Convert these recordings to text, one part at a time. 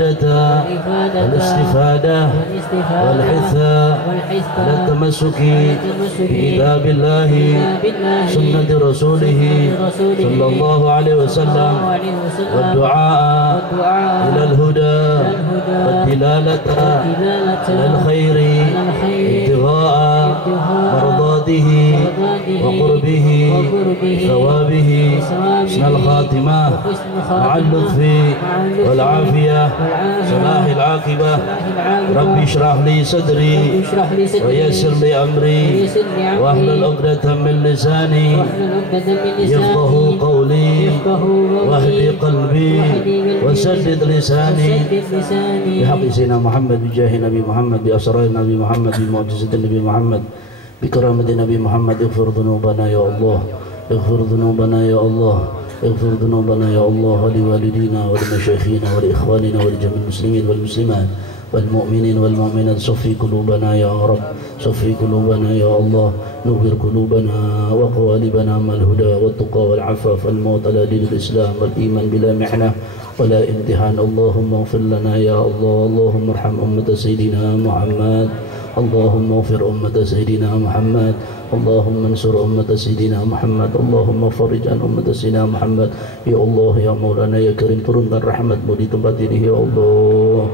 والإفادة والاستفادة والحثاء على التمسك بكتاب الله سنة رسوله صلى الله عليه وسلم والدعاء إلى الهدى والدلالة على الخير ابتغاء مرضاته وقربه ثوابه حسن الخاتمة مع اللطف والعافية صلاح العاقبة رب اشرح لي صدري ويسر لي أمري واحلل عقدة من لساني يفقه قولي واهد قلبي وسدد لساني بحق سيدنا محمد بجاه نبي محمد بأسرار نبي محمد بمعجزة النبي محمد بكرامة نبي محمد اغفر ذنوبنا يا الله اغفر ذنوبنا يا الله اغفر ذنوبنا يا الله ولوالدينا ولمشايخنا ولإخواننا ولجميع المسلمين والمسلمات والمؤمنين والمؤمنات صفي قلوبنا يا رب صفي قلوبنا يا الله نور قلوبنا وقوالبنا مع الهدى والتقى والعفاف والموت على دين الإسلام والإيمان بلا محنة ولا امتحان اللهم اغفر لنا يا الله اللهم ارحم أمة سيدنا محمد اللهم اغفر أمة سيدنا محمد اللهم انصر أمة سيدنا محمد اللهم فرج عن أمة سيدنا محمد ya Allah ya Maulana ya Karim turunkan rahmatmu di tempat ini ya Allah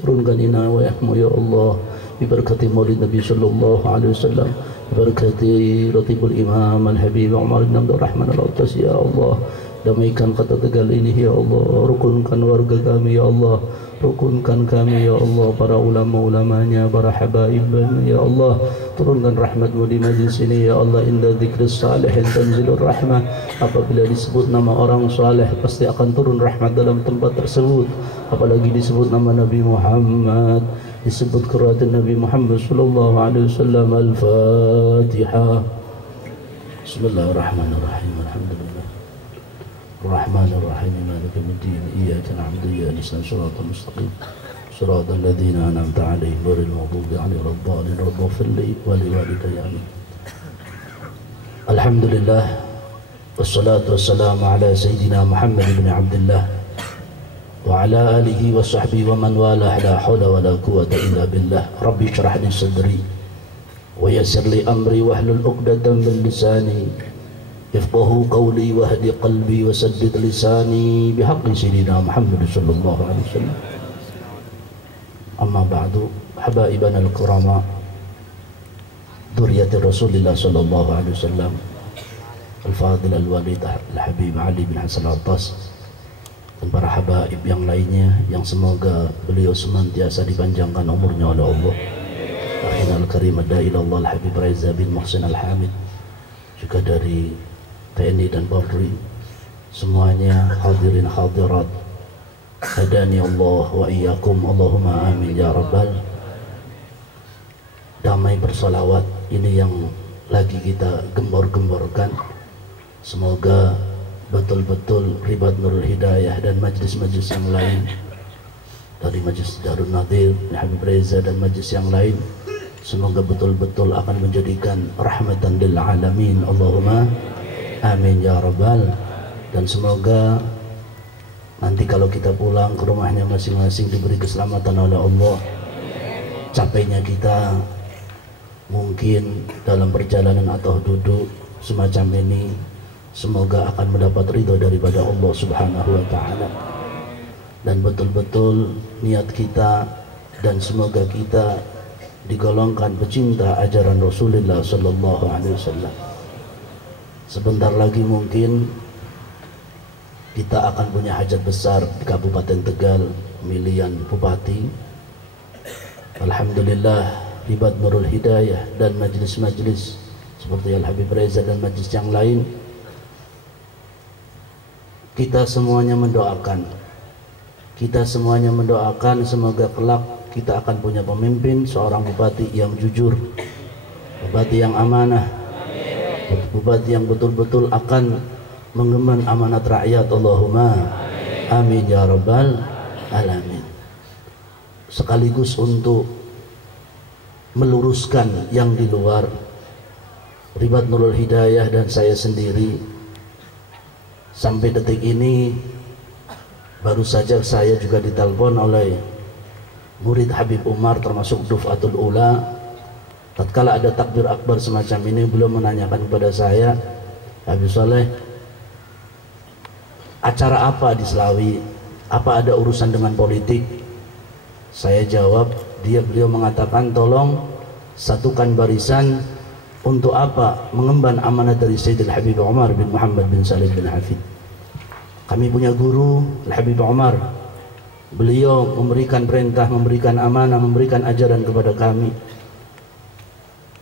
turunkan inayahmu ya Allah biberkati maulid Nabi sallallahu alaihi wasallam biberkati Ratibul Imam Al-Habib Umar bin Abdul Rahman Al-Autas ya Allah damaikan kota Tegal ini ya Allah rukunkan warga kami ya Allah rukunkan kami ya Allah para ulama-ulamanya para habaibnya ya Allah turunkan rahmatmu di majlis ini ya Allah inda dzikris salihin tanzilur rahmah apabila disebut nama orang saleh pasti akan turun rahmat dalam tempat tersebut apalagi disebut nama Nabi Muhammad disebut keraton Nabi Muhammad sallallahu alaihi wasallam al-Fatihah Bismillahirrahmanirrahim alhamdulillah الرحمن الرحيم مالك يوم الدين إياك نعبد وإياك نستعين صراط المستقيم صراط الذين أنعمت عليهم غير المغضوب عليهم ولا الضالين رب اغفر لي ولوالدي آمين الحمد لله والصلاة والسلام على سيدنا محمد بن عبد الله وعلى آله وصحبه ومن والاه لا حول ولا قوة إلا بالله ربي اشرح لي صدري ويسر لي أمري واحلل عقدة من لساني يفقه قولي واهد قلبي وسدد لساني بحق سيدنا محمد صلى الله عليه وسلم أما بعد حبائبنا الكرام ذرية رسول الله صلى الله عليه وسلم الفاضل الوالد الحبيب علي bin Hasan Al-Autas dan para habaib yang lainnya yang semoga beliau senantiasa dipanjangkan umurnya oleh Allah akhina al-karim ad-da'ilallah al-habib Raiza bin Muhsin Al-Hamid juga dari TNI dan Polri semuanya hadirin hadirat hadani Allah wa iyyakum Allahumma amin ya rabbal damai bersolawat ini yang lagi kita gembor-gemborkan semoga betul-betul Ribat Nurul Hidayah dan majlis-majlis yang lain dari majlis Darun Nadir Habib Reza dan majlis yang lain semoga betul-betul akan menjadikan rahmatan lil alamin Allahumma amin ya rabbal dan semoga nanti kalau kita pulang ke rumahnya masing-masing diberi keselamatan oleh Allah capeknya kita mungkin dalam perjalanan atau duduk semacam ini semoga akan mendapat ridho daripada Allah subhanahu wa ta'ala dan betul-betul niat kita dan semoga kita digolongkan pecinta ajaran Rasulullah sallallahu alaihi wasallam. Sebentar lagi mungkin kita akan punya hajat besar di Kabupaten Tegal pemilihan bupati. Alhamdulillah Ribat Nurul Hidayah dan majlis-majlis seperti Al-Habib Reza dan majlis yang lain kita semuanya mendoakan semoga kelak kita akan punya pemimpin seorang bupati yang jujur, bupati yang amanah, bupati yang betul-betul akan mengemban amanat rakyat. Allahumma amin ya rabbal alamin. Sekaligus untuk meluruskan yang di luar, Ribat Nurul Hidayah dan saya sendiri sampai detik ini Baru saja saya juga ditelepon oleh murid Habib Umar termasuk Duf'atul Ula. Tatkala ada takbir akbar semacam ini, beliau menanyakan kepada saya, Habib Soleh, acara apa di Selawi? Apa ada urusan dengan politik? Saya jawab, beliau mengatakan, tolong satukan barisan. Untuk apa? Mengemban amanah dari Sayyidil Habib Umar bin Muhammad bin Salim bin Hafid. Kami punya guru Habib Umar. Beliau memberikan perintah, memberikan amanah, memberikan ajaran kepada kami.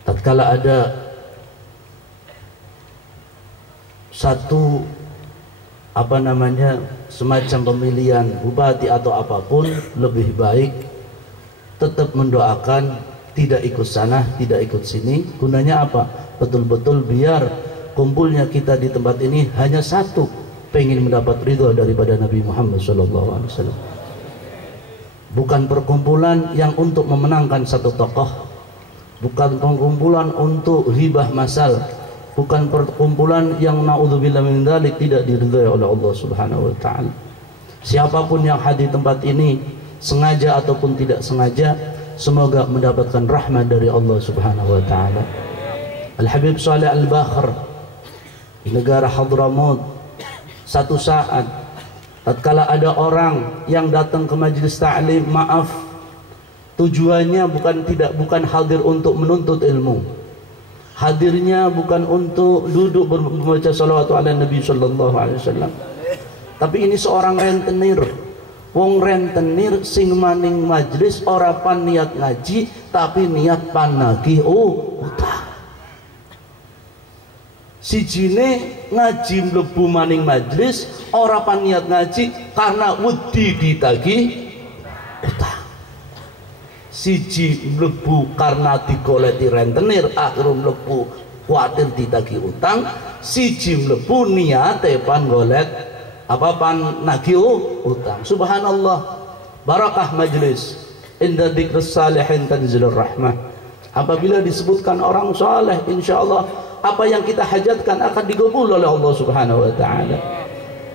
Tatkala ada satu semacam pemilihan bupati atau apapun, lebih baik tetap mendoakan, tidak ikut sana, tidak ikut sini. Gunanya apa? Betul-betul biar kumpulnya kita di tempat ini hanya satu, pengen mendapat ridho daripada Nabi Muhammad SAW. Bukan perkumpulan yang untuk memenangkan satu tokoh, bukan perkumpulan untuk hibah masal, bukan perkumpulan yang naudzubillah min dzalik tidak diridhai oleh Allah Subhanahu wa taala. Siapapun yang hadir tempat ini, sengaja ataupun tidak sengaja, semoga mendapatkan rahmat dari Allah Subhanahu wa taala. Al-Habib Saleh Al-Bakhr di negara Hadramaut, satu saat tatkala ada orang yang datang ke majelis ta'lim, maaf, tujuannya bukan hadir untuk menuntut ilmu. Hadirnya bukan untuk duduk membaca salawat ala Nabi sallallahu alaihi wasallam. Tapi ini seorang rentenir. Wong rentenir sing maning majlis ora pan niat ngaji tapi niat pan nagih utang. Sijine ngaji mlebu maning majlis ora pan niat ngaji karena wedi ditagih utang. Siji mlebu karena digoleti rentenir akhirnya mlebu kuatir ditagih utang. Siji mlebu niate pan golet pan nagih utang. Subhanallah, barakah majlis. Inda dzikrus salihin tanzilur rahmah. Apabila disebutkan orang saleh, insyaallah apa yang kita hajatkan akan dikabul oleh Allah Subhanahu wa taala.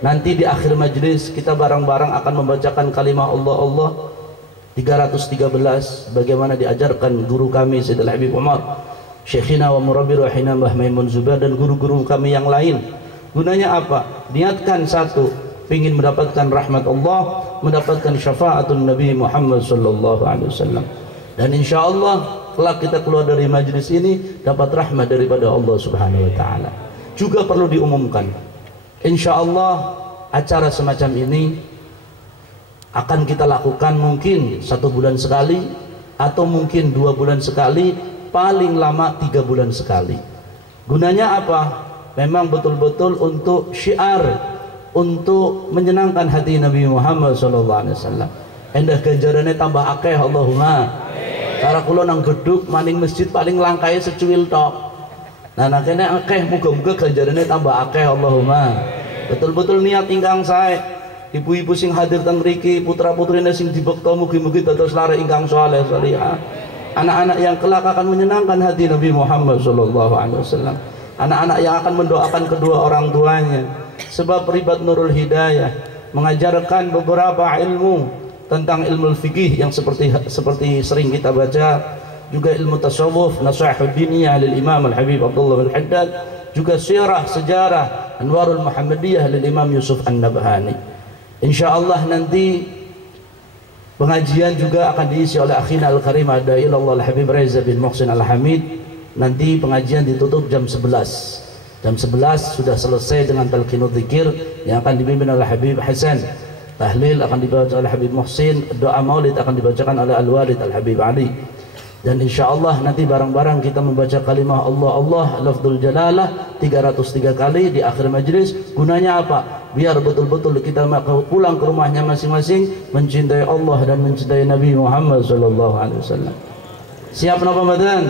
Nanti di akhir majlis kita bareng-bareng akan membacakan kalimah Allah 313 bagaimana diajarkan guru kami Sayyidul Habib Umar, Syekhina wa Murabbi Rahina Mbah Maimun Zubair dan guru-guru kami yang lain. Gunanya apa? Niatkan satu, ingin mendapatkan rahmat Allah, mendapatkan syafaatul Nabi Muhammad sallallahu alaihi wasallam. Dan insyaallah kelak kita keluar dari majlis ini dapat rahmat daripada Allah Subhanahu wa taala. Juga perlu diumumkan, insyaallah acara semacam ini akan kita lakukan mungkin 1 bulan sekali, atau mungkin 2 bulan sekali, paling lama 3 bulan sekali. Gunanya apa? Memang betul-betul untuk syiar, untuk menyenangkan hati Nabi Muhammad SAW. Endah ganjarannya tambah akeh, Allahumma. Cara kula nang geduk maning masjid paling langkai secuil tok. Nah nakene akeh, muga-muga ganjarannya tambah akeh, Allahumma. Betul-betul niat ingkang sae. Ibu-ibu sing hadir teng mriki, putra-putrine sing dibekta mugi-mugi dados lare ingkang saleh salihah. Anak-anak yang kelak akan menyenangkan hati Nabi Muhammad SAW. Anak-anak yang akan mendoakan kedua orang tuanya. Sebab Ribat Nurul Hidayah mengajarkan beberapa ilmu tentang ilmu fikih yang seperti sering kita baca, juga ilmu tasawuf, Nasihatul Diniyah lil Imam Al-Habib Abdullah bin Haddad, juga sirah sejarah Anwarul Muhammadiyah lil Imam Yusuf An-Nabhani. Insyaallah nanti pengajian juga akan diisi oleh akhina Al-Karim Adailallah Al-Habib Reza bin Muhsin Al-Hamid. Nanti pengajian ditutup jam 11. Jam 11 sudah selesai dengan talqinul dzikir yang akan dipimpin oleh Habib Hasan. Tahlil akan dibaca oleh Habib Muhsin, doa maulid akan dibacakan oleh Al-Walid Al-Habib Ali. Dan insyaallah nanti bareng-bareng kita membaca kalimah Allah lafzul jalalah 303 kali di akhir majlis. Gunanya apa? Biar betul-betul kita pulang ke rumahnya masing-masing mencintai Allah dan mencintai Nabi Muhammad sallallahu alaihi wasallam. Siap napa mboten?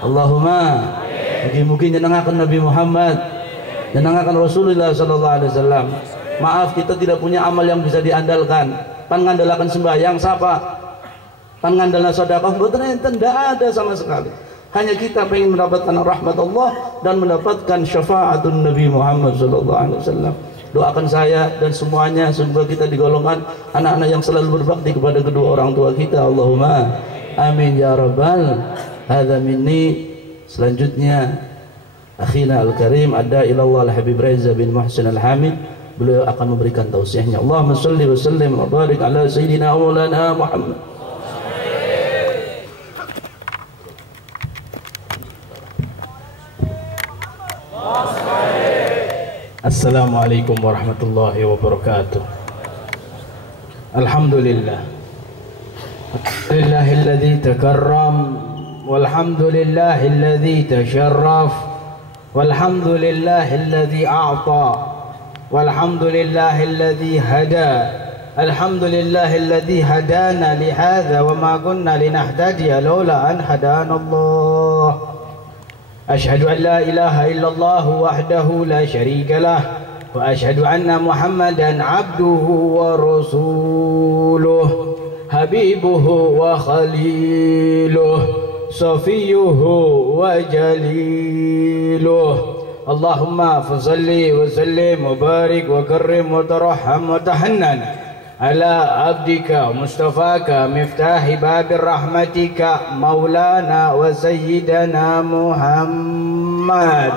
Allahumma mugi-mugi nyenengaken Nabi Muhammad, nyenengaken Rasulullah sallallahu alaihi wasallam. Maaf, kita tidak punya amal yang bisa diandalkan. Pan ngandalaken sembahyang siapa? Pan ngandalna sedekah mboten enten, tidak ada sama sekali. Hanya kita ingin mendapatkan rahmat Allah dan mendapatkan syafaatun Nabi Muhammad sallallahu alaihi wasallam. Doakan saya dan semuanya semoga kita digolongkan anak-anak yang selalu berbakti kepada kedua orang tua kita. Allahumma amin ya rabbal alamin. Selanjutnya akhina al-karim ada ilallah al-habib Reza bin Muhsin al-Hamid, beliau akan memberikan tausiahnya. Allahumma salli wa sallim wa barik ala sayyidina maulana Muhammad. Assalamualaikum warahmatullahi wabarakatuh. Alhamdulillah, lillahilladzi takarram, walhamdulillahilladzi tasharraf, walhamdulillahilladzi a'ta, walhamdulillahilladzi hada, alhamdulillahilladzi hadana lihadza wa ma kunna linahtadiya laula an hadana Allah. أشهد أن لا إله إلا الله وحده لا شريك له وأشهد أن محمدا عبده ورسوله حبيبه وخليله صفيه وجليله اللهم فصل وسلم وبارك وكرم وترحم وتحنن على عبدك مصطفاك مفتاح باب رحمتك مولانا وسيدنا محمد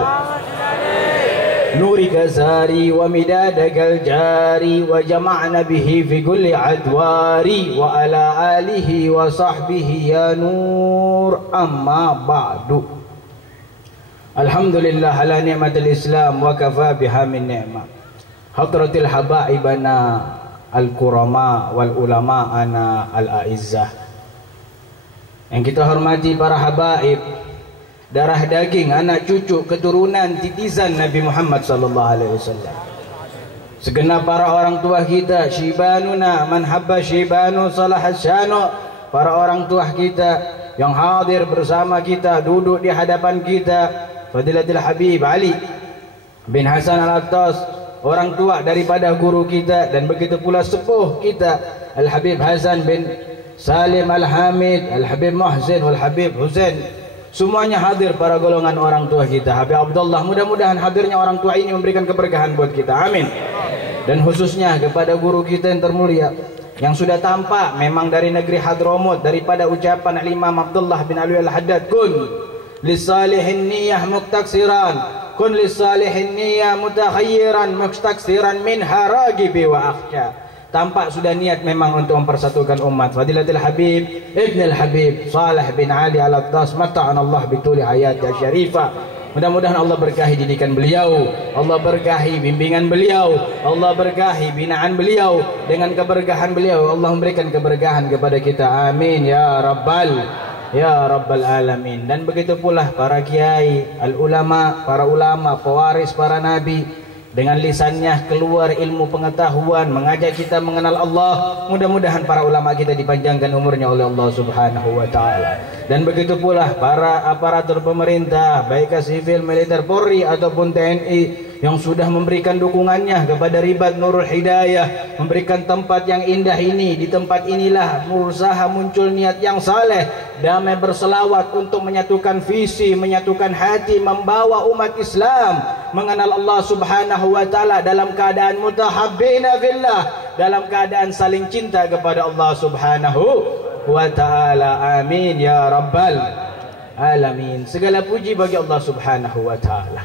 نورك ساري ومدادك الجاري وجمعنا به في كل عدواري وعلى آله وصحبه يا نور أما بعد. الحمد لله على نعمة الإسلام وكفى بها من نعمة. حضرة الحبائبنا al-kurama wal ulama ana al-a'izzah, yang kita hormati para habaib, darah daging, anak cucu, keturunan, titisan Nabi Muhammad sallallahu alaihi wasallam. Segenap para orang tua kita, syibanuna man habba syibanu salahat syanu, para orang tua kita yang hadir bersama kita, duduk di hadapan kita, Fadilatul Habib Ali bin Hasan Al-Attas, orang tua daripada guru kita, dan begitu pula sepuh kita Al-Habib Hasan bin Salim Al-Hamid, Al-Habib Muhsin, Al-Habib Husain, semuanya hadir para golongan orang tua kita. Habib Abdullah, mudah-mudahan hadirnya orang tua ini memberikan keberkahan buat kita, amin. Dan khususnya kepada guru kita yang termulia yang sudah tampak memang dari negeri Hadramut, daripada ucapan Al-Imam Abdullah bin Alwi Al-Haddad, kun lisalihin niyah muktaksiran, kun lisalihin niyah mutakhayyiran mustaksiran minha ragibi wa akhsha. Tampak sudah niat memang untuk mempersatukan umat. Fadilatul Habib Ibn Al-Habib Salih bin Ali Al-Attas, mata'anallah bituli hayati syarifah. Mudah-mudahan Allah berkahi didikan beliau, Allah berkahi bimbingan beliau, Allah berkahi binaan beliau. Dengan keberkahan beliau Allah memberikan keberkahan kepada kita, amin ya rabbal alamin. Dan begitu pula para kiai, al-ulama, para ulama, pewaris para nabi, dengan lisannya keluar ilmu pengetahuan, mengajak kita mengenal Allah. Mudah-mudahan para ulama kita dipanjangkan umurnya oleh Allah Subhanahu wa taala. Dan begitu pula para aparatur pemerintah, baik sivil, militer, Polri ataupun TNI, yang sudah memberikan dukungannya kepada Ribat Nurul Hidayah, memberikan tempat yang indah ini. Di tempat inilah berusaha muncul niat yang saleh, damai berselawat untuk menyatukan visi, menyatukan hati, membawa umat Islam mengenal Allah Subhanahu wa taala dalam keadaan mutahabbina fillah, dalam keadaan saling cinta kepada Allah Subhanahu wa taala, amin ya rabbal alamin. Segala puji bagi Allah Subhanahu wa taala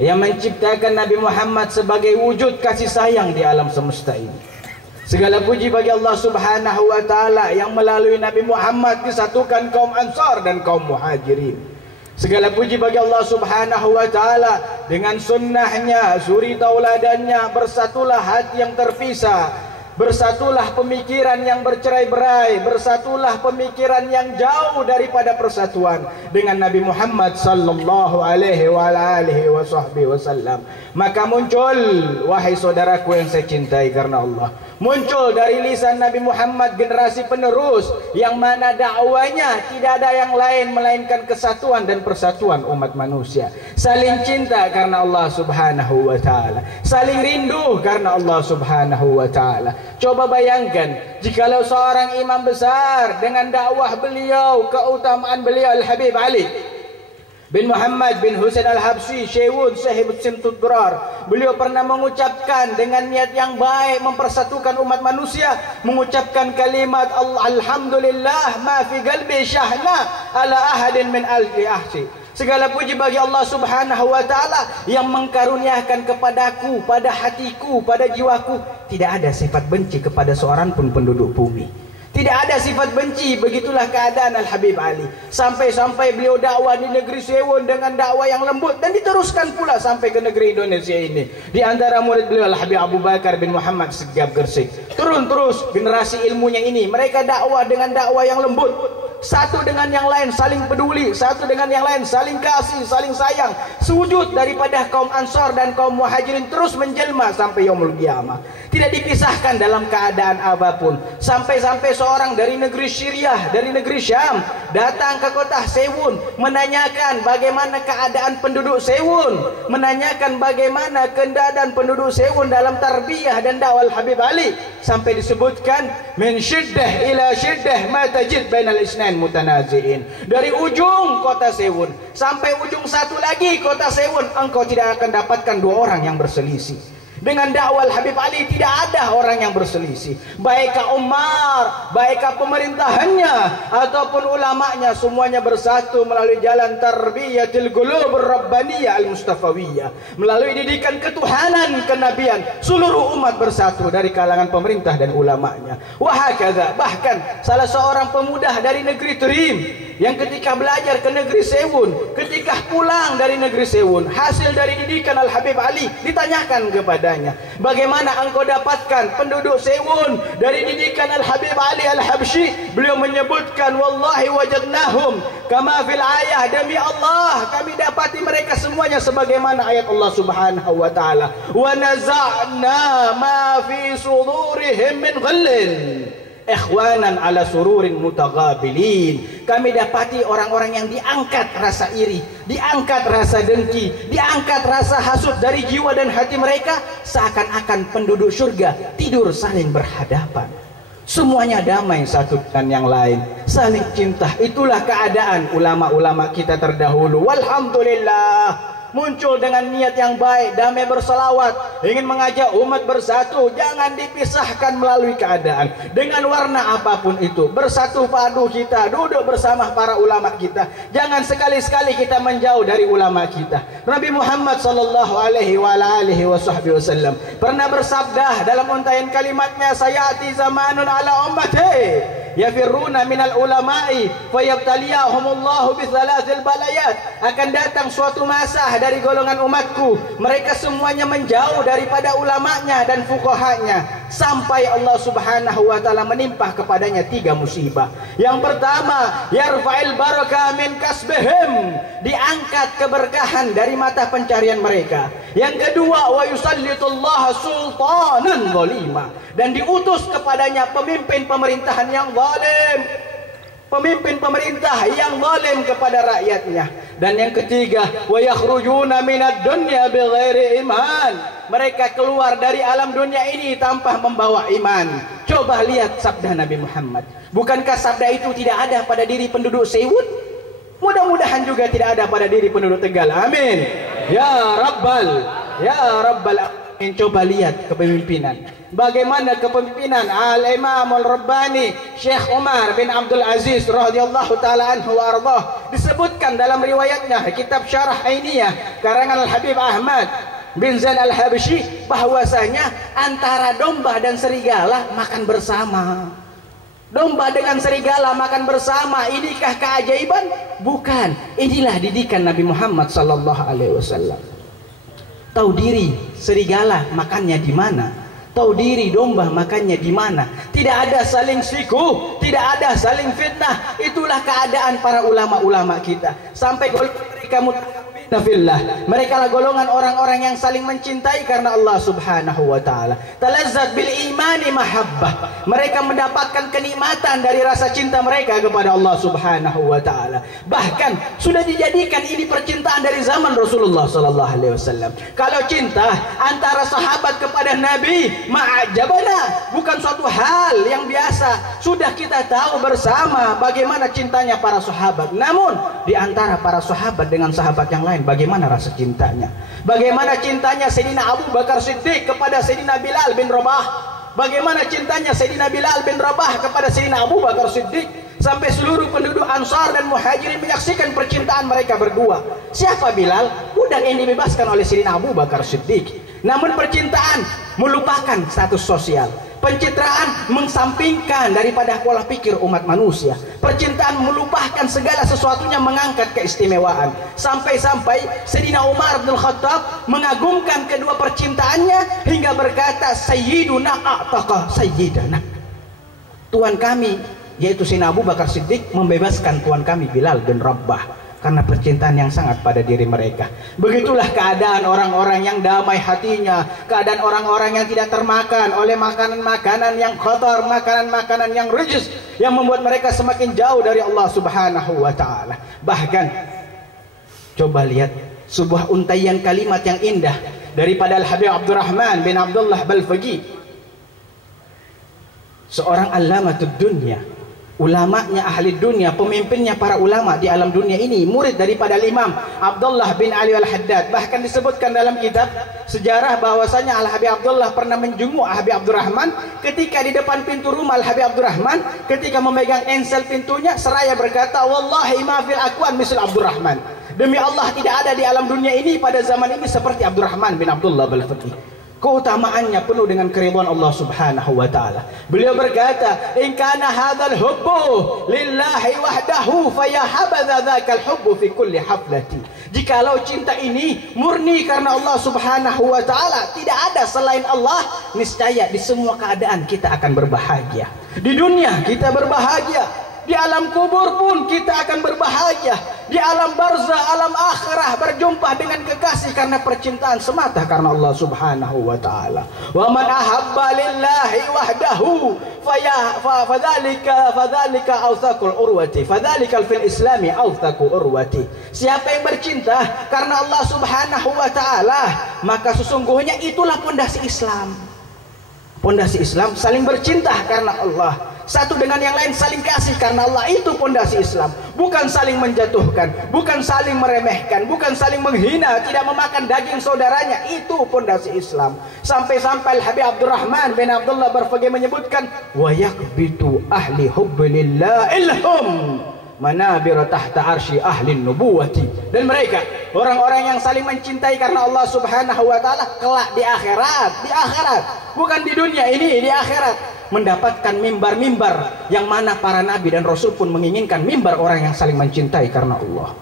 yang menciptakan Nabi Muhammad sebagai wujud kasih sayang di alam semesta ini. Segala puji bagi Allah Subhanahu wa taala yang melalui Nabi Muhammad disatukan kaum Ansar dan kaum Muhajirin. Segala puji bagi Allah Subhanahu wa taala dengan sunnahnya, suri tauladannya, bersatulah hati yang terpisah, bersatulah pemikiran yang bercerai-berai, bersatulah pemikiran yang jauh daripada persatuan dengan Nabi Muhammad sallallahu alaihi wasallam. Maka muncul, wahai saudaraku yang saya cintai karena Allah, muncul dari lisan Nabi Muhammad generasi penerus yang mana dakwanya tidak ada yang lain melainkan kesatuan dan persatuan umat manusia. Saling cinta karena Allah Subhanahu wa taala, saling rindu karena Allah Subhanahu wa taala. Coba bayangkan jikalau seorang imam besar dengan dakwah beliau, keutamaan beliau Al-Habib Ali, bin Muhammad bin Husain Al-Habsyi, Syewun Sahib Simtud Durar. Beliau pernah mengucapkan dengan niat yang baik mempersatukan umat manusia, mengucapkan kalimat Alhamdulillah ma fi qalbi syahna ala ahadin min alfi ahsi. Segala puji bagi Allah Subhanahu wa taala yang mengkaruniakan kepadaku, pada hatiku, pada jiwaku tidak ada sifat benci kepada seorang pun penduduk bumi. Tidak ada sifat benci. Begitulah keadaan Al-Habib Ali. Sampai-sampai beliau dakwah di negeri Sewon dengan dakwah yang lembut, dan diteruskan pula sampai ke negeri Indonesia ini. Di antara murid beliau Al-Habib Abu Bakar bin Muhammad Segaf Gersik. Turun terus generasi ilmunya ini. Mereka dakwah dengan dakwah yang lembut. Satu dengan yang lain saling peduli, satu dengan yang lain saling kasih, saling sayang. Sujud daripada kaum Ansar dan kaum Muhajirin terus menjelma sampai yaumul qiyamah. Tidak dipisahkan dalam keadaan apapun. Sampai-sampai seorang dari negeri Syriah, dari negeri Syam datang ke kota Sewun, menanyakan bagaimana keadaan penduduk Sewun, menanyakan bagaimana keadaan penduduk Sewun dalam tarbiyah dan dakwah Habib Ali, sampai disebutkan min syiddah ila syiddah ma tajid bainal isnain mutanazi'in. Dari ujung kota Sewun sampai ujung satu lagi kota Sewun, engkau tidak akan dapatkan dua orang yang berselisih. Dengan dakwah Habib Ali tidak ada orang yang berselisih. Baikkah Umar, baikkah pemerintahannya ataupun ulamanya, semuanya bersatu melalui jalan tarbiyatil qulub rabbaniyah al-mustafawiyah. Melalui didikan ketuhanan, kenabian, seluruh umat bersatu dari kalangan pemerintah dan ulamanya. Wahakadha, bahkan salah seorang pemuda dari negeri Terim yang ketika belajar ke negeri Sewun, ketika pulang dari negeri Sewun, hasil dari didikan Al-Habib Ali ditanyakan kepadanya, bagaimana engkau dapatkan penduduk Sewun dari didikan Al-Habib Ali Al-Habsyi? Beliau menyebutkan, wallahi wajadnahum kama fil ayah, demi Allah kami dapati mereka semuanya sebagaimana ayat Allah Subhanahu wa taala, wa naza'na ma fi sudurihim min ghillin ikhwanan ala sururin mutagabilin. Kami dapati orang-orang yang diangkat rasa iri, diangkat rasa dengki, diangkat rasa hasud dari jiwa dan hati mereka, seakan-akan penduduk surga tidur saling berhadapan. Semuanya damai satu dengan yang lain, saling cinta. Itulah keadaan ulama-ulama kita terdahulu. Walhamdulillah, muncul dengan niat yang baik, damai berselawat, ingin mengajak umat bersatu. Jangan dipisahkan melalui keadaan, dengan warna apapun itu. Bersatu padu kita, duduk bersama para ulama kita. Jangan sekali-sekali kita menjauh dari ulama kita. Nabi Muhammad sallallahu alaihi wasallam pernah bersabda dalam untaian kalimatnya, sayati zamanun ala ummati yafirruna minal ulama'i fayabtaliyahumullahu bithalatsil balayat. Akan datang suatu masa dari golongan umatku, mereka semuanya menjauh daripada ulamanya dan fuqahanya, sampai Allah Subhanahu wa taala menimpah kepadanya 3 musibah. Yang pertama, yarfa'il barakah min kasbihim, diangkat keberkahan dari mata pencarian mereka. Yang kedua, wa yusallitullaha sultanan zalima, dan diutus kepadanya pemimpin pemerintahan yang zalim, pemimpin pemerintah yang zalim kepada rakyatnya. Dan yang ketiga, wa yakhrujuna minad dunya bighairi iman, mereka keluar dari alam dunia ini tanpa membawa iman. Coba lihat sabda Nabi Muhammad. Bukankah sabda itu tidak ada pada diri penduduk Sewun? Mudah-mudahan juga tidak ada pada diri penduduk Tegal. Amin ya rabbal alamin. Coba lihat kepemimpinan. Bagaimana kepemimpinan Al-Imam Al-Rabbani Syekh Umar bin Abdul Aziz radhiyallahu taala anhu wa ardhah. Disebutkan dalam riwayatnya kitab Syarah Ainiyah karangan Al-Habib Ahmad bin Zain Al-Habsyi, bahwasanya antara domba dan serigala makan bersama. Domba dengan serigala makan bersama, inikah keajaiban? Bukan. Inilah didikan Nabi Muhammad sallallahu alaihi wasallam. Tahu diri serigala makannya di mana, tahu diri domba makannya di mana. Tidak ada saling siku, tidak ada saling fitnah. Itulah keadaan para ulama-ulama kita. Sampai mereka mutahabin, fillah. Mereka lah golongan orang-orang yang saling mencintai karena Allah Subhanahu wa taala. Talazzat bil imani mahabbah. Mereka mendapatkan kenikmatan dari rasa cinta mereka kepada Allah Subhanahu wa taala. Bahkan sudah dijadikan ini percintaan dari zaman Rasulullah sallallahu alaihi wasallam. Kalau cinta antara sahabat kepada Nabi, ma'ajabana, bukan suatu hal yang biasa. Sudah kita tahu bersama bagaimana cintanya para sahabat. Namun di antara para sahabat dengan sahabat yang lain, bagaimana rasa cintanya? Bagaimana cintanya Sayyidina Abu Bakar Siddiq kepada Sayyidina Bilal bin Rabah? Bagaimana cintanya Sayyidina Bilal bin Rabah kepada Sayyidina Abu Bakar Siddiq? Sampai seluruh penduduk Ansar dan Muhajirin menyaksikan percintaan mereka berdua. Siapa Bilal? Budak yang dibebaskan oleh Sayyidina Abu Bakar Siddiq. Namun percintaan melupakan status sosial. Pencitraan mengesampingkan daripada pola pikir umat manusia. Percintaan melupakan segala sesuatunya, mengangkat keistimewaan. Sampai-sampai Sayyidina Umar bin Khattab mengagumkan kedua percintaannya hingga berkata, Sayyiduna a'taqa sayyidana. Tuan kami, yaitu Sayyidina Abu Bakar Siddiq, membebaskan tuan kami Bilal bin Rabah karena percintaan yang sangat pada diri mereka. Begitulah keadaan orang-orang yang damai hatinya, keadaan orang-orang yang tidak termakan oleh makanan-makanan yang kotor, makanan-makanan yang rejis, yang membuat mereka semakin jauh dari Allah Subhanahu wa taala. Bahkan coba lihat sebuah untaian kalimat yang indah daripada Al-Habib Abdurrahman bin Abdullah Balfaqi, seorang alamatud dunia, ulamanya ahli dunia, pemimpinnya para ulama di alam dunia ini, murid daripada Imam Abdullah bin Ali Al-Haddad. Bahkan disebutkan dalam kitab sejarah bahwasanya Al-Habib Abdullah pernah menjenguk Al-Habib Abdurrahman ketika di depan pintu rumah Al-Habib Abdurrahman, ketika memegang ensel pintunya seraya berkata, wallahi ma fil akwan misal Abdurrahman, demi Allah tidak ada di alam dunia ini pada zaman ini seperti Abdurrahman bin Abdullah Balfaqi. Keutamaannya penuh dengan keridhaan Allah Subhanahu wa taala. Beliau berkata, "In kana hadzal hubbu lillahi wahdahu faya habadza dzakal hubbu fi kulli haflati." Jikalau cinta ini murni karena Allah Subhanahu wa taala, tidak ada selain Allah, niscaya di semua keadaan kita akan berbahagia. Di dunia kita berbahagia, di alam kubur pun kita akan berbahagia, di alam barzah, alam akhirah berjumpa dengan kekasih karena percintaan semata karena Allah Subhanahu wa taala. Wa man ahabba lillahi wahdahu fadzalika awthaqul urwati, fadzalika fil islami awthaqu urwati. Siapa yang bercinta karena Allah Subhanahu wa taala, maka sesungguhnya itulah pondasi Islam. Pondasi Islam saling bercinta karena Allah, satu dengan yang lain saling kasih karena Allah. Itu pondasi Islam, bukan saling menjatuhkan, bukan saling meremehkan, bukan saling menghina, tidak memakan daging saudaranya. Itu pondasi Islam. Sampai-sampai Al-Habib Abdurrahman bin Abdullah Balfaqi menyebutkan, wa yakbitu ahli hubbilillah ilhum manabir tahta arsy ahli nubuwati. Dan mereka orang-orang yang saling mencintai karena Allah Subhanahu wa taala kelak di akhirat, bukan di dunia ini, di akhirat mendapatkan mimbar-mimbar yang mana para nabi dan rasul pun menginginkan mimbar orang yang saling mencintai karena Allah.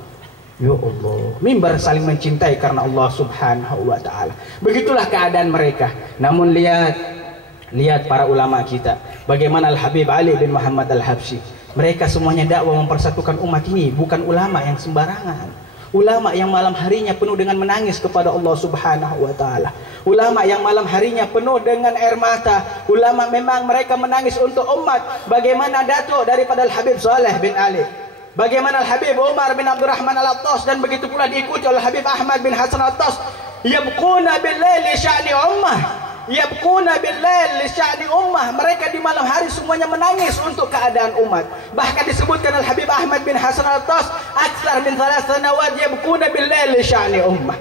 Ya Allah, mimbar saling mencintai karena Allah Subhanahu wa taala. Begitulah keadaan mereka. Namun lihat para ulama kita, bagaimana Al-Habib Ali bin Muhammad Al-Habsyi. Mereka semuanya dakwah mempersatukan umat ini, bukan ulama yang sembarangan. Ulama yang malam harinya penuh dengan menangis kepada Allah Subhanahu wa taala. Ulama yang malam harinya penuh dengan air mata. Ulama memang mereka menangis untuk umat. Bagaimana datuk daripada Al-Habib Saleh bin Ali, bagaimana Al-Habib Umar bin Abdurrahman Al-Attas, dan begitu pula diikuti oleh Habib Ahmad bin Hasan Al-Attas. Yabquna bil-laili sya'ni ummah, yabquna bil-laili sya'ni ummah. Mereka di malam hari semuanya menangis untuk keadaan umat. Bahkan disebutkan Al-Habib Ahmad bin Hasan Al-Attas, aktsar min 3 sanawat yabquna bil-laili sya'ni ummah.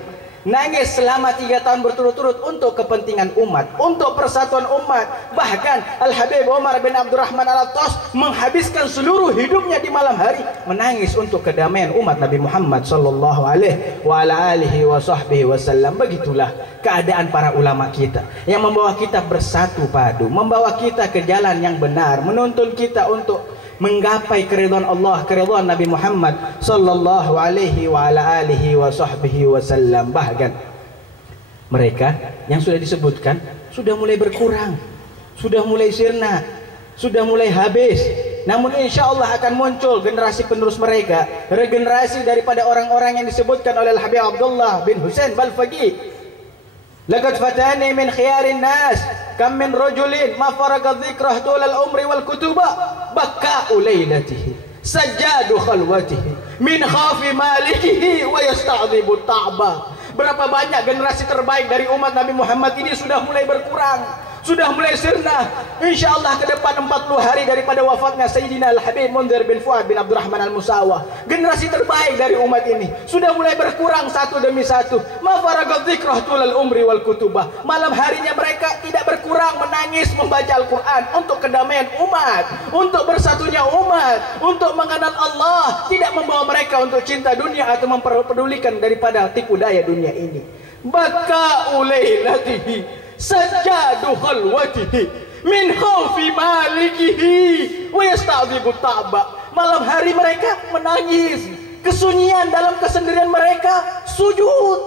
Nangis selama 3 tahun berturut-turut untuk kepentingan umat, untuk persatuan umat. Bahkan Al-Habib Umar bin Abdurrahman Al-Attas menghabiskan seluruh hidupnya di malam hari menangis untuk kedamaian umat Nabi Muhammad sallallahu alaihi wasallam. Begitulah keadaan para ulama kita yang membawa kita bersatu padu, membawa kita ke jalan yang benar, menuntun kita untuk menggapai keridhaan Allah, keridhaan Nabi Muhammad sallallahu alaihi wasallam. Bahkan mereka yang sudah disebutkan sudah mulai berkurang, sudah mulai sirna, sudah mulai habis. Namun insya Allah akan muncul generasi penerus mereka, regenerasi daripada orang-orang yang disebutkan oleh Habib Abdullah bin Husain Balfaqih. Laqad fatani min khiyarin nas kam min rajulin ma faraga dhikrah tulal umri wal kutuba baka'u lailatihi sajjadu khalwatihi min khafi malikihi wa yasta'dhibu ta'ba. Berapa banyak generasi terbaik dari umat Nabi Muhammad ini sudah mulai berkurang, sudah mulai sirna. Insya Allah ke depan 40 hari daripada wafatnya Sayyidina Al-Habib Munzir bin Fuad bin Abdurrahman Al-Musawah, generasi terbaik dari umat ini sudah mulai berkurang satu demi satu. Ma faragat dzikrah tulal umri wal kutubah. Malam harinya mereka tidak berkurang menangis membaca Al-Quran untuk kedamaian umat, untuk bersatunya umat, untuk mengenal Allah, tidak membawa mereka untuk cinta dunia atau memperdulikan daripada tipu daya dunia ini. Baka'u lailatihi sajjadu khalwatihi min khawfi malikihi wa yasta'dhibu ta'ba. Malam hari mereka menangis, kesunyian dalam kesendirian mereka, sujud,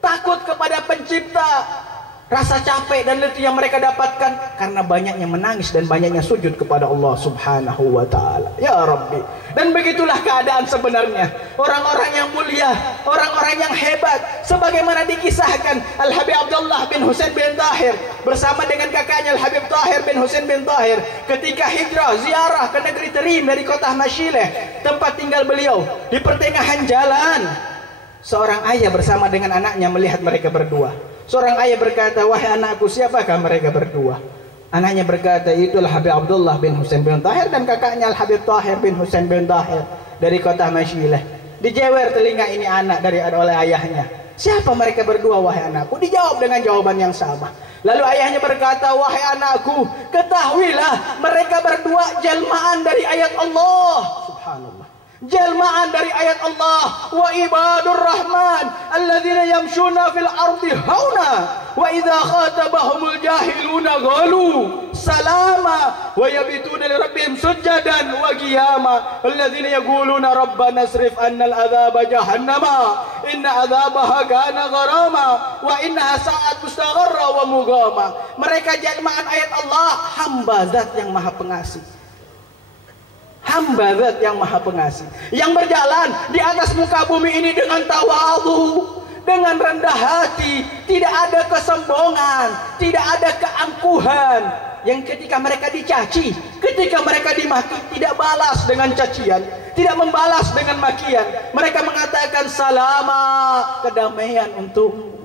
takut kepada pencipta. Rasa capek dan letih yang mereka dapatkan karena banyaknya menangis dan banyaknya sujud kepada Allah Subhanahu wa ta'ala. Ya Rabbi. Dan begitulah keadaan sebenarnya orang-orang yang mulia, orang-orang yang hebat, sebagaimana dikisahkan Al-Habib Abdullah bin Husain bin Tahir bersama dengan kakaknya Al-Habib Tahir bin Husain bin Tahir ketika hijrah ziarah ke negeri Terim dari kota Masyileh, tempat tinggal beliau. Di pertengahan jalan, seorang ayah bersama dengan anaknya melihat mereka berdua. Seorang ayah berkata, wahai anakku, siapakah mereka berdua? Anaknya berkata, itulah Habib Abdullah bin Husain bin Tahir dan kakaknya Al-Habib Tahir bin Husain bin Tahir dari kota Masyileh. Dijewer telinga ini anak oleh ayahnya. Siapa mereka berdua, wahai anakku? Dijawab dengan jawaban yang sama. Lalu ayahnya berkata, wahai anakku, ketahuilah mereka berdua jelmaan dari ayat Allah. Subhanallah. Jelmaan dari ayat Allah, wa ibadur rahman alladzina yamshuna fil ardi hauna wa idza khatabahumul jahiluna qalu salama wa yabituna li rabbihim sujadan wa qiyama alladzina yaquluna rabbana asrif anna al adzaba jahannama inna adzabaha kana gharama wa innaha sa'at mustagharra wa mughama. Mereka jelmaan ayat Allah, hamba zat yang maha pengasih, hamba zat yang maha pengasih, yang berjalan di atas muka bumi ini dengan tawadhu, dengan rendah hati, tidak ada kesombongan, tidak ada keangkuhan. Yang ketika mereka dicaci, ketika mereka dimaki, tidak balas dengan cacian, tidak membalas dengan makian. Mereka mengatakan salama, kedamaian untukmu.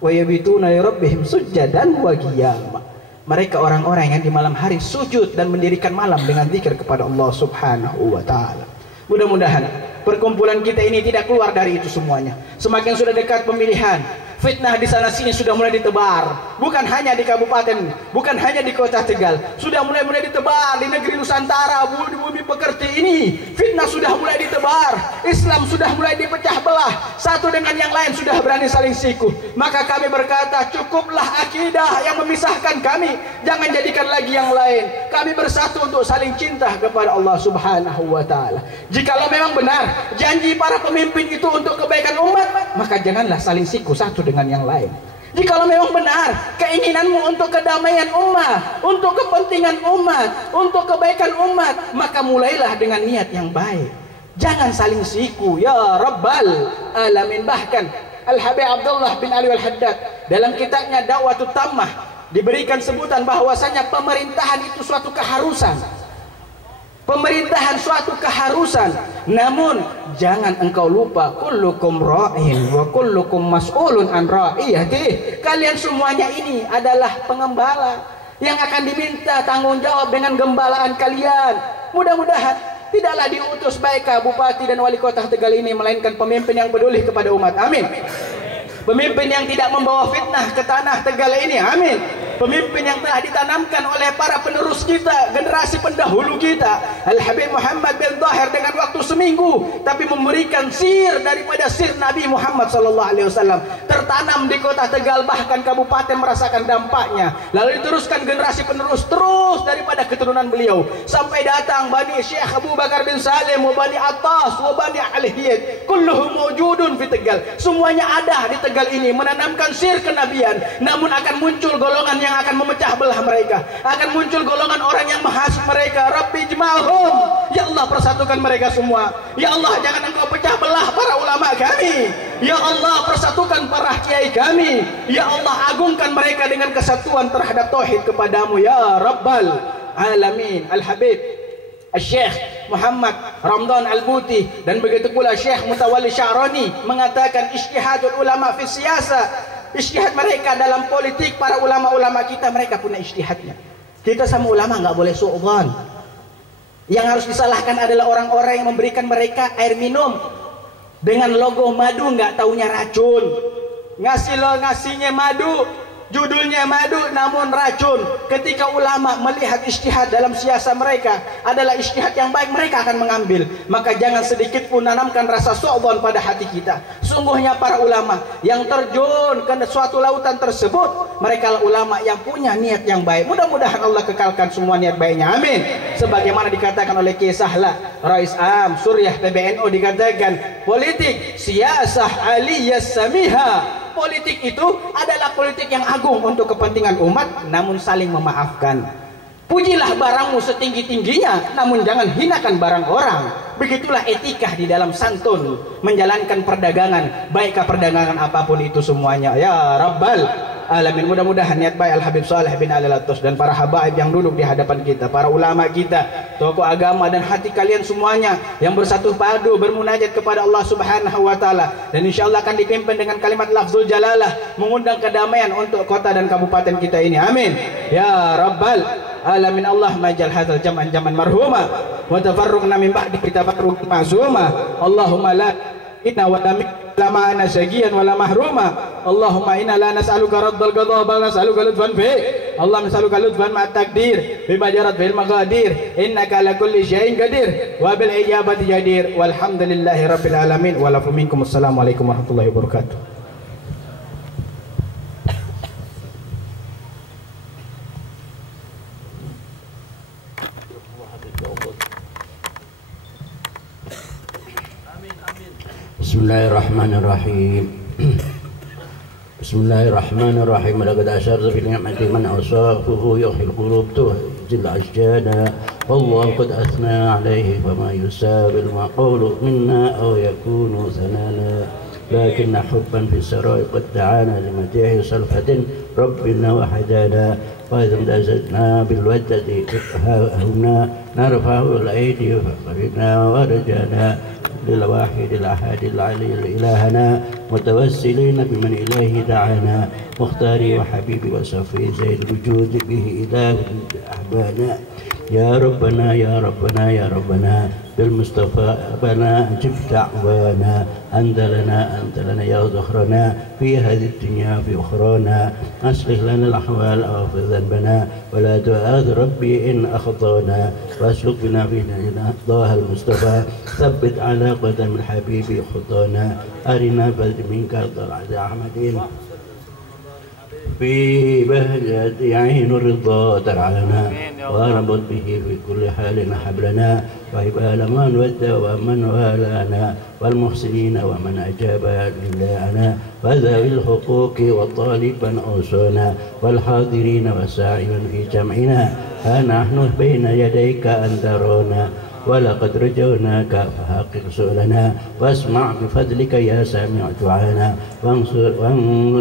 Wa yabituna li rabbihim sujadan wa qiyama. Mereka orang-orang yang di malam hari sujud dan mendirikan malam dengan zikir kepada Allah Subhanahu wa ta'ala. Mudah-mudahan perkumpulan kita ini tidak keluar dari itu semuanya. Semakin sudah dekat pemilihan, fitnah di sana sini sudah mulai ditebar. Bukan hanya di kabupaten, bukan hanya di kota Tegal, sudah mulai ditebar di negeri Nusantara, bumi pekerti ini. Fitnah sudah mulai ditebar, Islam sudah mulai dipecah belah, satu dengan yang lain sudah berani saling siku. Maka kami berkata, cukuplah akidah yang memisahkan kami, jangan jadikan lagi yang lain. Kami bersatu untuk saling cinta kepada Allah Subhanahu wa ta'ala. Jikalau memang benar janji para pemimpin itu untuk kebaikan umat, maka janganlah saling siku satu dengan yang lain. Jikalau memang benar keinginanmu untuk kedamaian umat, untuk kepentingan umat, untuk kebaikan umat, maka mulailah dengan niat yang baik. Jangan saling siku, ya Rabbal Alamin. Bahkan Al-Habib Abdullah bin Ali Al-Haddad dalam kitabnya Da'watut Tammah diberikan sebutan bahwasanya pemerintahan itu suatu keharusan. Pemerintahan suatu keharusan, namun jangan engkau lupa kullukum ra'in wa kullukum mas'ulun an ra'iyati. Kalian semuanya ini adalah pengembala yang akan diminta tanggung jawab dengan gembalaan kalian. Mudah-mudahan tidaklah diutus baik bupati dan wali kota Tegal ini, melainkan pemimpin yang peduli kepada umat. Amin. Pemimpin yang tidak membawa fitnah ke tanah Tegal ini. Amin. Pemimpin yang telah ditanamkan oleh para penerus kita, generasi pendahulu kita, Al-Habib Muhammad bin Tahir, dengan waktu seminggu tapi memberikan sir daripada sir Nabi Muhammad SAW, tertanam di kota Tegal, bahkan kabupaten merasakan dampaknya. Lalu diteruskan generasi penerus terus daripada keturunan beliau sampai datang Bani Syekh Abu Bakar bin Salim, wa Bani Attas, wa Bani Al-Hiyad, kulluhum mawjudun fi Tegal. Semuanya ada di Tegal ini menanamkan sir kenabian. Namun akan muncul golongan yang yang akan memecah belah mereka, akan muncul golongan orang yang menghasut mereka. Rabbi jma'hum, ya Allah persatukan mereka semua. Ya Allah jangan Engkau pecah belah para ulama kami. Ya Allah persatukan para kiai kami. Ya Allah agungkan mereka dengan kesatuan terhadap tauhid kepadamu ya Rabbal Alamin. Al-Habib Syekh Muhammad Ramdan Al-Buti dan begitu pula Syekh Mutawalli Sya'rani mengatakan ijtihadul ulama fi siyasah, ijtihad mereka dalam politik. Para ulama-ulama kita mereka punya ijtihadnya. Kita sama ulama nggak boleh su'udzon. Yang harus disalahkan adalah orang-orang yang memberikan mereka air minum dengan logo madu, nggak taunya racun. Ngasihnya madu, judulnya madu namun racun. Ketika ulama melihat ijtihad dalam siasat mereka adalah ijtihad yang baik, mereka akan mengambil. Maka jangan sedikit pun nanamkan rasa su'udzon pada hati kita. Sungguhnya para ulama yang terjun ke suatu lautan tersebut, mereka ulama yang punya niat yang baik. Mudah-mudahan Allah kekalkan semua niat baiknya, amin. Sebagaimana dikatakan oleh Kiai Sahla Rais Am Suryah PBNU, dikatakan politik siyasah aliyas samiha. Politik itu adalah politik yang agung untuk kepentingan umat, namun saling memaafkan. Pujilah barangmu setinggi-tingginya, namun jangan hinakan barang orang. Begitulah etika di dalam santun menjalankan perdagangan, baikkah perdagangan apapun itu semuanya ya Rabbal Alamin. Mudah-mudahan niat baik Al-Habib Saleh bin Ali Al-Attas dan para habaib yang duduk di hadapan kita, para ulama kita, tokoh agama dan hati kalian semuanya yang bersatu padu bermunajat kepada Allah Subhanahu wa taala, dan insyaallah akan dipimpin dengan kalimat lafzul jalalah, mengundang kedamaian untuk kota dan kabupaten kita ini, amin ya Rabbal Alamin. Allah majal hadzal jam'an jam'an marhuma wa tafarruqna min ba'di tafarruq ma'zuma. Allahumma la inna wa la ma'ana sagiyan wa la mahruma. Allahumma inna la nas'aluka raddal qadha bal nas'aluka lutfan fi. Allahumma nas'aluka lutfan ma'a takdir bima jarat fil maqadir innaka ala kulli syai'in qadir wa bil ijabati jadir. Walhamdulillahi rabbil alamin. Wa lakum minkum. Assalamualaikum warahmatullahi wabarakatuh. Bismillahirrahmanirrahim. Bismillahirrahmanirrahim. Laqad asharta bi ni'mati man asafuhu yuhil qulub tuhjil ashjana. Wallahu qad athna alayhi fama yusabil maqulu minna aw yakunu sanana. Lakinna hubban fi sarai qad da'ana limatihi salfatin rabbina wa hadana. Wa idh dazadna bil waddati huna narfa'u al-aidi faqridna wa rajana للواحد الأحد العلي إلهنا متوسلين بمن إليه دعانا مختاري وحبيبي وصفي زي الوجود به إله أحبانا يا ربنا يا ربنا يا ربنا بالمصطفى أبنا أجب دعوانا أنت لنا يا ظهرنا في هذه الدنيا في أخرانا أصلح لنا الأحوال أغفر ذنبنا ولا تؤاخذ ربي إن أخطأنا واسلك بنا في ضاه المصطفى ثبت على قدم الحبيب خطانا أرنا فضل منك طلعت أحمدين في بهجة عين الرضا ترعانا واربط به في كل حال حبلنا وعبال من ود ومن والانا والمحسنين ومن أجاب لله وذوي الحقوق والطالبا أوصانا والحاضرين والساعين في جمعنا فنحن بين يديك أن ترانا ولقد رجوناك فحقق سؤلنا واسمع بفضلك يا سامع دعانا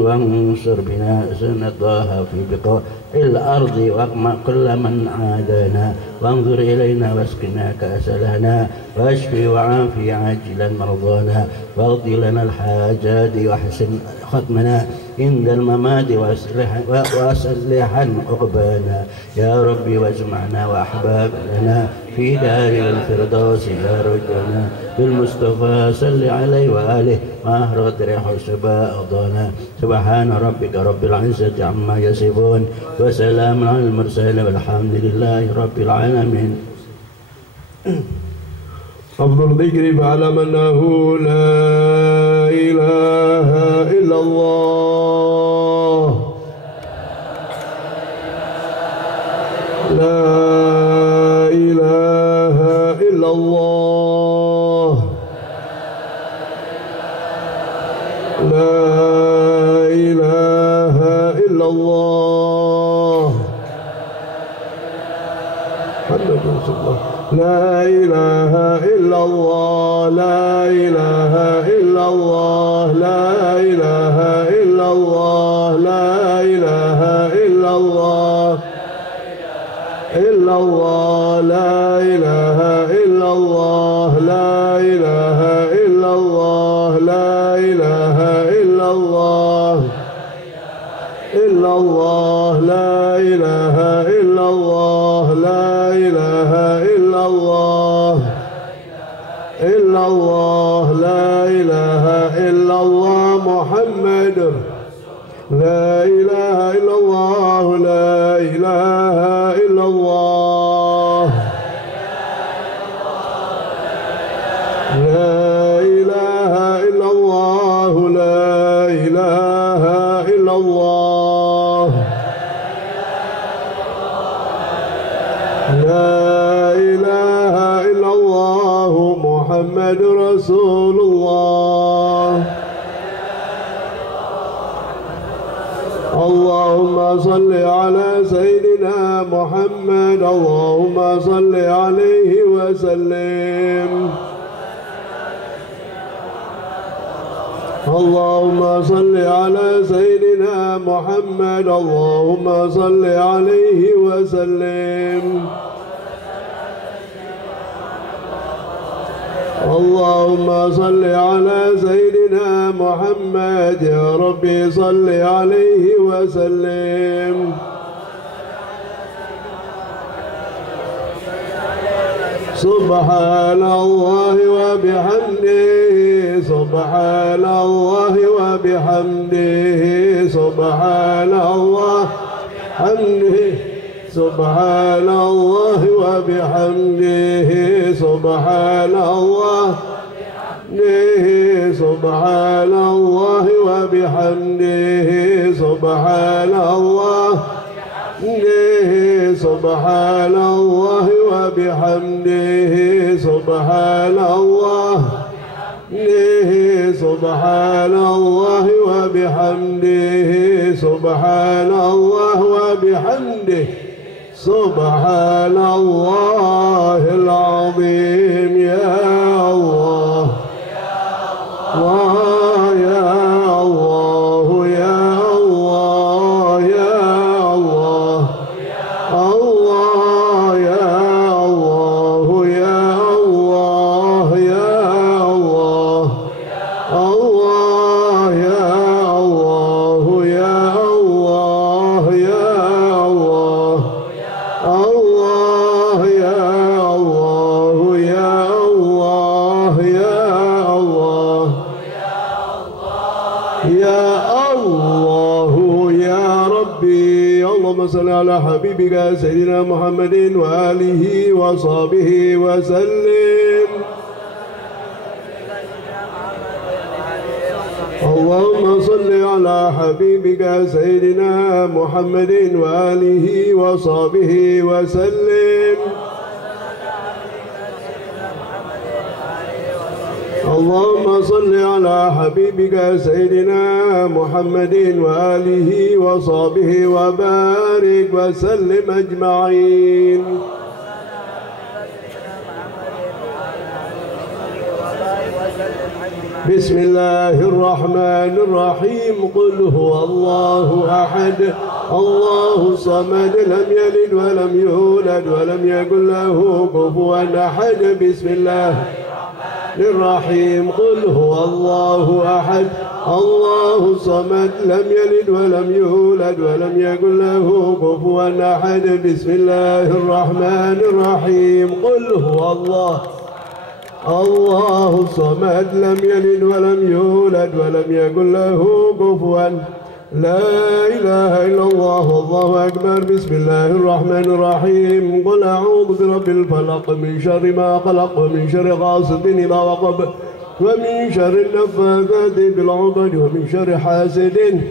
وانصر بنا سنة الله في بقاع الأرض واقمع كل من عادانا وانظر إلينا واسقنا كأس لنا واشفي وعافي عاجلا مرضانا واغفر لنا الحاجات واحسن ختمنا عند الممات وأصلحا عقبانا يا ربي واجمعنا وأحباب لنا في دار الفردوس يا رجلنا بالمصطفى صل عليه وآله ما أهرت ريح الشباء أضانا سبحان ربك رب العزة عما يصفون وسلام على المرسلين والحمد لله رب العالمين. أفضل ذكر فاعلم أنه لا إله إلا الله لا إله إلا الله لا إله إلا الله محمد رسول الله لا إله إلا الله لا إله إلا الله لا إله إلا الله لا إله إلا الله إلا الله لا إله إلا الله لا إله إلا الله لا إله إلا الله إلا الله لا إله إلا الله لا إله إلا الله إلا الله لا إله إلا الله محمد لا إله إلا الله لا إله إلا الله لا إله إلا الله لا إله إلا الله لا إله إلا الله محمد رسول الله اللهم صل على سيدنا محمد اللهم صل عليه وسلم اللهم صل على سيدنا محمد اللهم صل عليه وسلم اللهم صل على سيدنا محمد يا ربي صل عليه وسلم سبحان الله وبحمده سبحان الله وبحمده سبحان الله حمده سبحان الله وبحمده سبحان الله سبحان الله وبحمده سبحان الله سبحان الله وبحمده سبحان الله سبحان الله وبحمده سبحان الله وبحمده سبحان الله العظيم يا الله يا الله يا الله يا الله الله يا الله يا الله يا الله الله يا الله يا الله يا الله الله يا الله يا الله يا الله يا الله يا ربي اللهم صل على حبيبك سيدنا محمد وآله وصحبه وسلم اللهم صل على حبيبك سيدنا محمد وآله وصحبه وسلم اللهم صل على حبيبك سيدنا محمد وآله وصحبه وبارك وسلم أجمعين بسم الله الرحمن الرحيم قل هو الله أحد الله الصمد لم يلد ولم يولد ولم يكن له كفوا أحد بسم الله الرحيم قل هو الله أحد الله الصمد لم يلد ولم يولد ولم يكن له كفوا أحد بسم الله الرحمن الرحيم قل هو الله الصمد لم يلد ولم يولد ولم يكن له كفوا لا إله إلا الله والله أكبر بسم الله الرحمن الرحيم قل أعوذ برب الفلق من شر ما خلق ومن شر غاسق إذا وقب ومن شر النفاثات بالعقد ومن شر حاسد